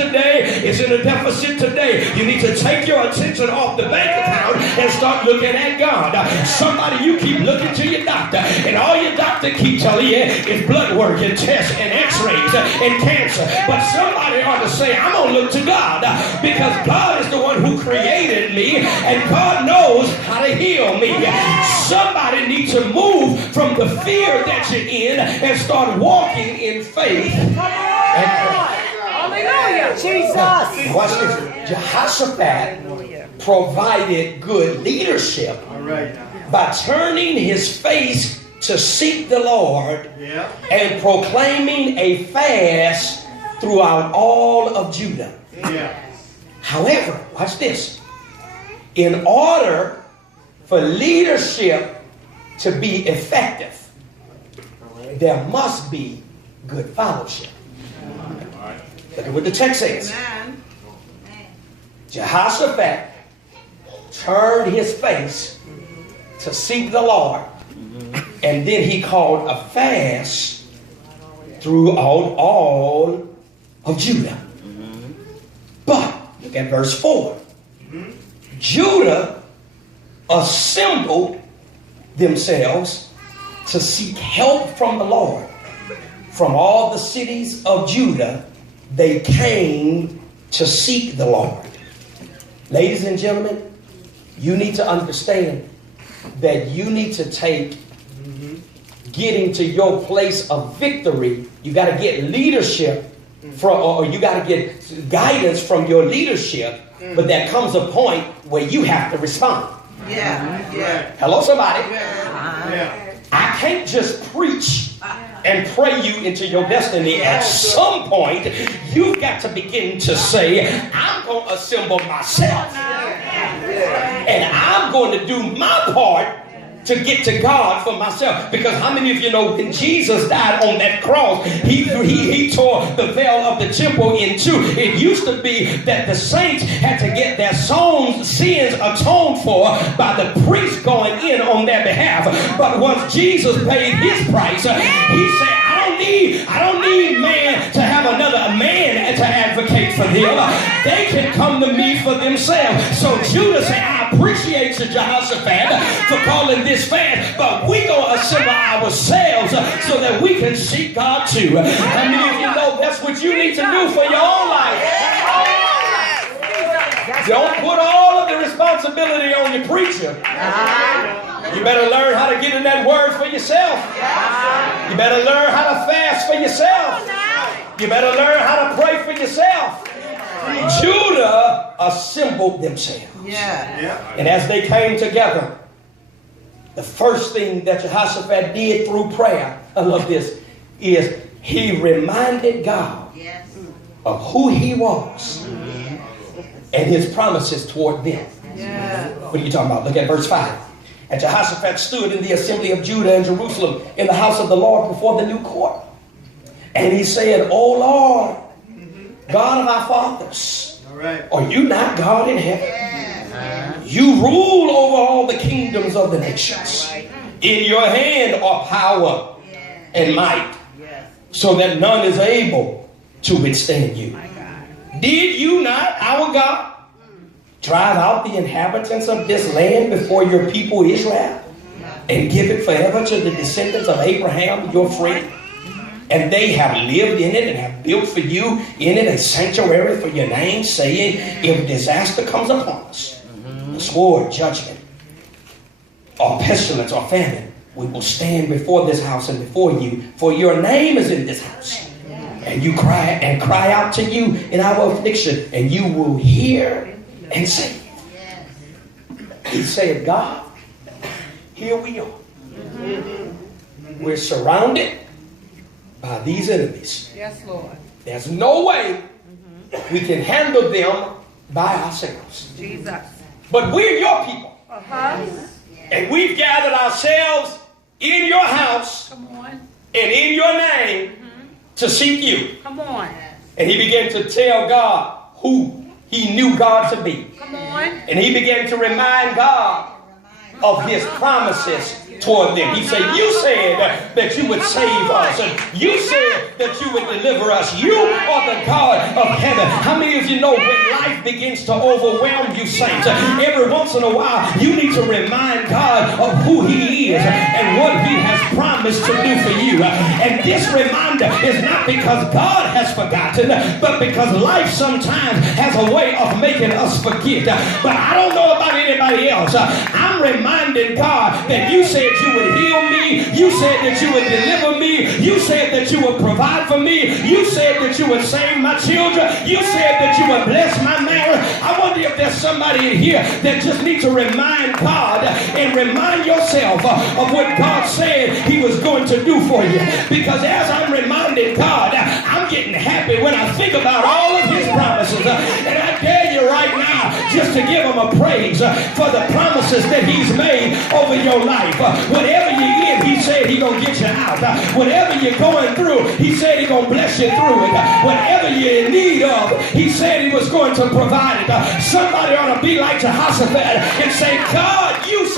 today is in a deficit today. You need to take your attention off the bank account and start looking at God. Somebody, you keep looking to your doctor, and all your doctor keep telling you is blood work and tests and x-rays and cancer. But somebody ought to say, I'm going to look to God, because God is the one who created me, and God knows how to heal me. Somebody needs to move from the fear that you're in and start walking in faith. Hallelujah. Jesus. Watch this. Jehoshaphat provided good leadership by turning his face to seek the Lord and proclaiming a fast throughout all of Judah. However, watch this. In order for leadership to be effective, there must be good fellowship. Look at what the text says. Jehoshaphat turned his face to seek the Lord, and then he called a fast throughout all of Judah. But look at verse 4. Judah assembled themselves to seek help from the Lord. From all the cities of Judah, they came to seek the Lord. Ladies and gentlemen, you need to understand that you need to take getting to your place of victory. You got to get leadership from, or you got to get guidance from your leadership. But there comes a point where you have to respond. Hello, somebody. I can't just preach and pray you into your destiny. At some point, you've got to begin to say, I'm going to assemble myself. And I'm going to do my part to get to God for myself. Because how many of you know when Jesus died on that cross, he tore the veil of the temple in two. It used to be that the saints had to get their sins atoned for by the priest going in on their behalf. But once Jesus paid his price, he said, I don't need man to have another man to advocate for them. They can come to me for themselves. So Judah said, I appreciate you, Jehoshaphat, for calling this fast, but we're going to assemble ourselves so that we can seek God too. How many of you know that's what you need to do for your own life? Don't put all of the responsibility on your preacher. You better learn how to get in that word for yourself. You better learn how to fast for yourself. You better learn how to pray for yourself. Judah assembled themselves. And as they came together, the first thing that Jehoshaphat did through prayer, I love this, is he reminded God of who he was and his promises toward them. What are you talking about? Look at verse 5. And Jehoshaphat stood in the assembly of Judah and Jerusalem in the house of the Lord before the new court. And he said, O Lord, God of our fathers, are you not God in heaven? You rule over all the kingdoms of the nations. In your hand are power and might, so that none is able to withstand you. Did you not, our God, drive out the inhabitants of this land before your people Israel and give it forever to the descendants of Abraham, your friend? And they have lived in it and have built for you in it a sanctuary for your name, saying, if disaster comes upon us, the sword, judgment, or pestilence or famine, we will stand before this house and before you, for your name is in this house. And you cry out to you in our affliction, and you will hear and save. He said, God, here we are. We're surrounded by these enemies. Yes, Lord. There's no way we can handle them by ourselves. Jesus. But we're your people. And we've gathered ourselves in your house and in your name to seek you. Come on. And he began to tell God who he knew God to be. Come on. And he began to remind God of his promises toward them. He said, you said that you would save us, and you said that you would deliver us. You are the God of heaven. How many of you know when life begins to overwhelm you, saints, every once in a while you need to remind God of who he is and what he has promised to do for you? And this reminder is not because God has forgotten, but because life sometimes has a way of making us forget. But I don't know about anybody else. I'm reminding God that you said you would heal me. You said that you would deliver me. You said that you would provide for me. You said that you would save my children. You said that you would bless my marriage. I wonder if there's somebody in here that just needs to remind God and remind yourself of what God said he was going to do for you. Because as I'm reminding God, I'm getting happy when I think about all of his promises. And I dare you right now just to give him a praise for the promises that he's made over your life. Whatever you're in, he said he's going to get you out. Whatever you're going through, he said he's going to bless you through it. Whatever you're in need of, he said he was going to provide it. Somebody ought to be like Jehoshaphat and say, God, you